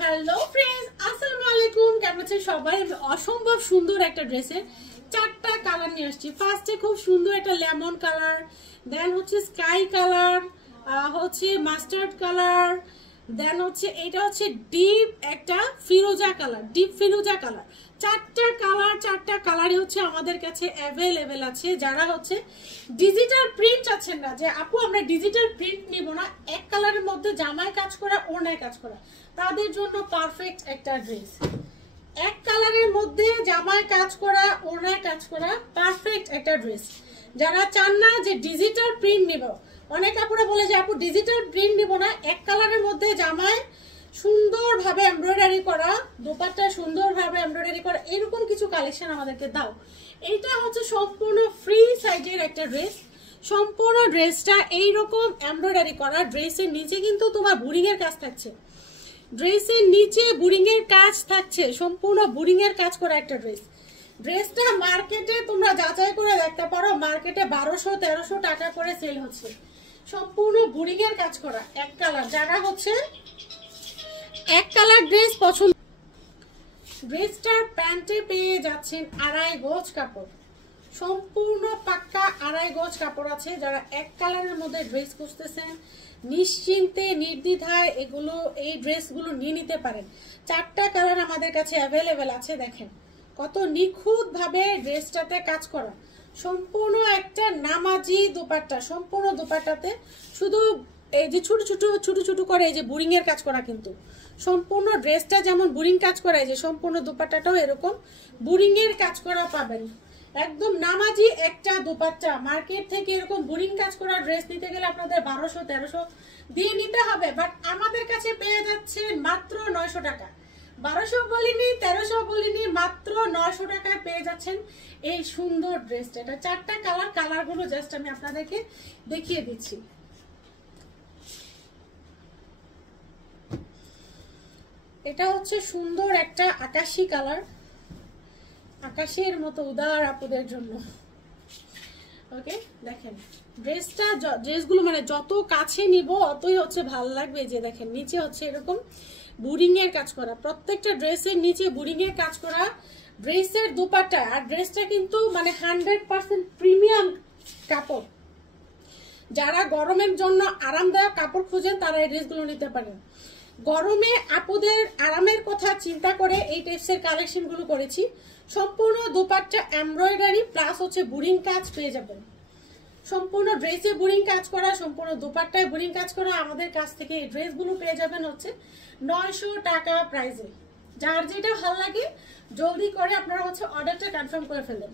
Hello friends, আসসালামু আলাইকুম। কেমন আছেন সবাই? অসম্ভব সুন্দর একটা ড্রেসের চারটা কালার নিয়ে আসছি। ফার্স্টে খুব সুন্দর একটা লেমন কালার, দেন হচ্ছে স্কাই কালার, হচ্ছে মাস্টার্ড কালার, দেন হচ্ছে এটা হচ্ছে ডিপ একটা ফিরোজা কালার, ডিপ ফিরোজা কালার। চারটা কালারই হচ্ছে আমাদের কাছে অ্যাভেলেবেল আছে। যারা হচ্ছে ডিজিটাল প্রিন্ট আছেন না, যে আপু আমরা ডিজিটাল প্রিন্ট নিব না, এক কালারের মধ্যে জামায় কাজ করা, ওড়নায় কাজ করা, তাদের জন্য পারফেক্ট একটা ড্রেস। এক কালারের মধ্যে জামায় কাজ করা, ওড়নায় কাজ করা, পারফেক্ট একটা ড্রেস। যারা চান না যে ডিজিটাল প্রিন্ট নিব, অনেক আপুরা বলে যে আপু ডিজিটাল প্রিন্ট নিব না, এক কালারের মধ্যে জামায় সুন্দরভাবে এমব্রয়ডারি করা, দোপাট্টা সুন্দরভাবে এমব্রয়ডারি করা, এরকম কিছু কালেকশন আমাদেরকে দাও। এইটা হচ্ছে সম্পূর্ণ ফ্রি সাইজের একটা ড্রেস। সম্পূর্ণ ড্রেসটা এইরকম এমব্রয়ডারি করা। ড্রেসের নিচে কিন্তু তোমার বুরিং এর কাজ থাকছে, ড্রেসের নিচে বুরিং এর কাজ থাকছে, সম্পূর্ণ বুরিং এর কাজ করা একটা ড্রেস। ড্রেসটা মার্কেটে তোমরা যাচাই করে দেখতে পারো, মার্কেটে 1200-1300 টাকা করে সেল হচ্ছে। সম্পূর্ণ বুরিং এর কাজ করা এক কালার। যারা হচ্ছে এক কালার ড্রেস পছন্দ, ড্রেসটার প্যান্টে পেয়ে যাচ্ছেন 2.5 গজ কাপড়, সম্পূর্ণ পাক্কা 2.5 গজ কাপড় আছে। যারা এক কালারের মধ্যে ড্রেস খুঁজতেছেন, নিশ্চিন্তে নির্দ্বিধায় এই ড্রেসগুলো নিয়ে নিতে পারেন। চারটা কালার আমাদের কাছে অ্যাভেলেবেল আছে। দেখেন কত নিখুঁত ভাবে ড্রেসটাতে কাজ করা, সম্পূর্ণ একটা নামাজি দোপাট্টা। সম্পূর্ণ দোপাট্টাতে শুধু এই যে ছোট ছোট করে এই যে বুরিং এর কাজ করা, কিন্তু সম্পূর্ণ ড্রেসটা যেমন বুরিং কাজ করা, এই যে সম্পূর্ণ দোপাট্টাটাও এরকম বুরিং এর কাজ করা পাবেন। একদম নামাজি একটা দোপাট্টা। মার্কেট থেকে এরকম বুরিং কাজ করা ড্রেস নিতে গেলে আপনাদের 1200-1300 দিয়ে নিতে হবে, বাট আমাদের কাছে পেয়ে যাচ্ছেন মাত্র 900 টাকা। 1200 বলিনি, 1300 বলিনি, মাত্র 900 টাকায় পেয়ে যাচ্ছেন এই সুন্দর ড্রেসটা। এটা চারটা কালার, কালারগুলো জাস্ট আমি আপনাদেরকে দেখিয়ে দিচ্ছি। এটা হচ্ছে সুন্দর একটা আকাশি কালার, আকাশের মতো উদার আপুদের জন্য। ওকে, দেখেন ড্রেসগুলো মানে যত কাছে নিব অতই হচ্ছে ভালো লাগবে। যে দেখেন নিচে হচ্ছে এরকম বুরিং এর কাজ করা, প্রত্যেকটা ড্রেসের নিচে বুরিং এর কাজ করা। ড্রেসের দোপাট্টা আর ড্রেসটা কিন্তু মানে 100% প্রিমিয়াম কাপড়। যারা গরমের জন্য আরামদায়ক কাপড় খুঁজেন তারা এই ড্রেসগুলো নিতে পারেন। গরমে আপুদের আরামের কথা চিন্তা করে এই টাইপসের কালেকশনগুলো করেছি। সম্পূর্ণ দোপাট্টা এমব্রয়ডারি প্লাস হচ্ছে বুরিং কাজ পেয়ে যাবেন। সম্পূর্ণ ড্রেসে বুরিং কাজ করা, সম্পূর্ণ দোপাট্টায় বুরিং কাজ করা। আমাদের কাছ থেকে এই ড্রেসগুলো পেয়ে যাবেন হচ্ছে 900 টাকা প্রাইসে। যার যেটা ভালো লাগে জলদি করে আপনারা হচ্ছে অর্ডারটা কনফার্ম করে ফেলেন।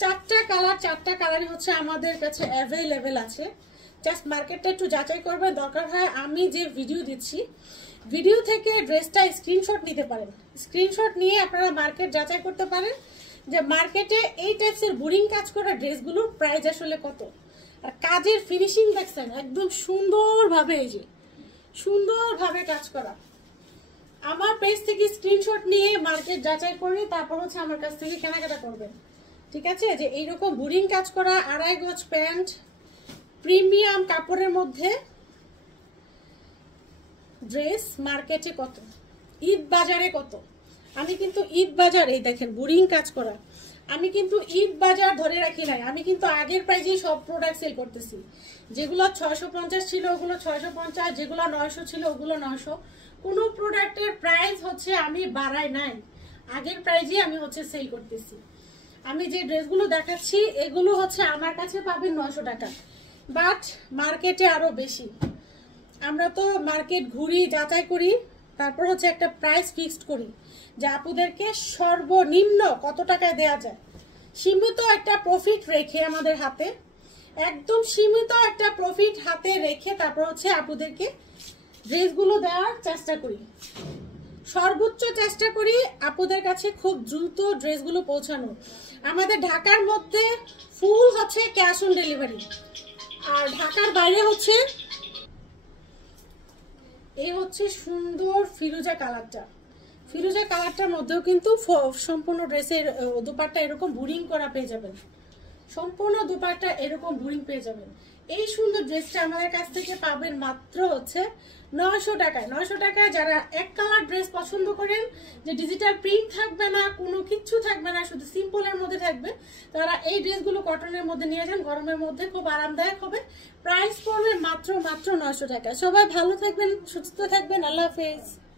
চারটা কালারই হচ্ছে আমাদের কাছে অ্যাভেলেবেল আছে। জাস্ট মার্কেটটা একটু যাচাই করবেন, দরকার হয় আমি যে ভিডিও দিচ্ছি ভিডিও থেকে ড্রেসটা স্ক্রিনশট নিতে পারেন। স্ক্রিনশট নিয়ে আপনারা মার্কেট যাচাই করতে পারেন যে মার্কেটে এই টাইপসের বুরিং কাজ করা ড্রেসগুলোর প্রাইস আসলে কত। আর কাজের ফিনিশিং দেখছেন একদম সুন্দরভাবে, এই যে সুন্দরভাবে কাজ করা। আমার পেজ থেকে স্ক্রিনশট নিয়ে মার্কেট যাচাই করে তারপর হচ্ছে আমার কাছ থেকে কেনাকাটা করবেন, ঠিক আছে? যে এইরকম বুরিং কাজ করা 2.5 গজ প্যান্ট প্রিমিয়াম কাপড়ের মধ্যে ড্রেস মার্কেটে কত, ঈদ বাজারে কত। আমি কিন্তু ঈদ বাজার, এই দেখেন বুরিং কাজ করা, আমি কিন্তু ঈদ বাজার ধরে রাখি নাই। আমি কিন্তু আগের প্রাইজেই সব প্রোডাক্ট সেল করতেছি। যেগুলো 650 ছিল ওগুলো 650, যেগুলো 900 ছিল ওগুলো 900। কোনো প্রোডাক্টের প্রাইস হচ্ছে আমি বাড়াই নাই, আগের প্রাইজেই আমি হচ্ছে সেল করতেছি। আমি যে ড্রেসগুলো দেখাচ্ছি এগুলো হচ্ছে আমার কাছে পাবেন 900 টাকা, বাট মার্কেটে আরো বেশি। আমরা তো মার্কেট ঘুরি, যাচাই করি, তারপর হচ্ছে একটা প্রাইস ফিক্সড করি যে আপুদেরকে সর্বনিম্ন কত টাকায় দেয়া যায়। সীমিত একটা প্রফিট রেখে আমাদের হাতে, একদম সীমিত একটা প্রফিট হাতে রেখে তারপর হচ্ছে আপুদেরকে ড্রেসগুলো দেওয়ার চেষ্টা করি। সর্বোচ্চ চেষ্টা করি আপুদের কাছে খুব দ্রুত ড্রেসগুলো পৌঁছানো। আমাদের ঢাকার মধ্যে ফুল হচ্ছে ক্যাশ অন ডেলিভারি, আর ঢাকার বাইরে হচ্ছে এই হচ্ছে সুন্দর ফিরোজা কালারটা। ফিরোজা কালারটার মধ্যেও কিন্তু সম্পূর্ণ ড্রেসের দোপাট্টা এরকম বুরিং করা পেয়ে যাবেন। সম্পূর্ণ দোপাট্টা এরকম বুরিং পেয়ে যাবেন। এই সুন্দর ড্রেসটা আমাদের কাছ থেকে পাবেন মাত্র হচ্ছে 900 টাকায়। 900 টাকায় যারা এক কালার ড্রেস পছন্দ করেন, যে ডিজিটাল প্রিন্ট থাকবে না, কোনো কিচ্ছু থাকবে না, শুধু সিম্পলের মধ্যে থাকবে, তারা এই ড্রেসগুলো কটনের মধ্যে নিয়ে যান। গরমের মধ্যে খুব আরামদায়ক হবে। প্রাইস পড়বে মাত্র 900 টাকা। সবাই ভালো থাকবেন, সুস্থ থাকবেন। আল্লাহ হাফেজ।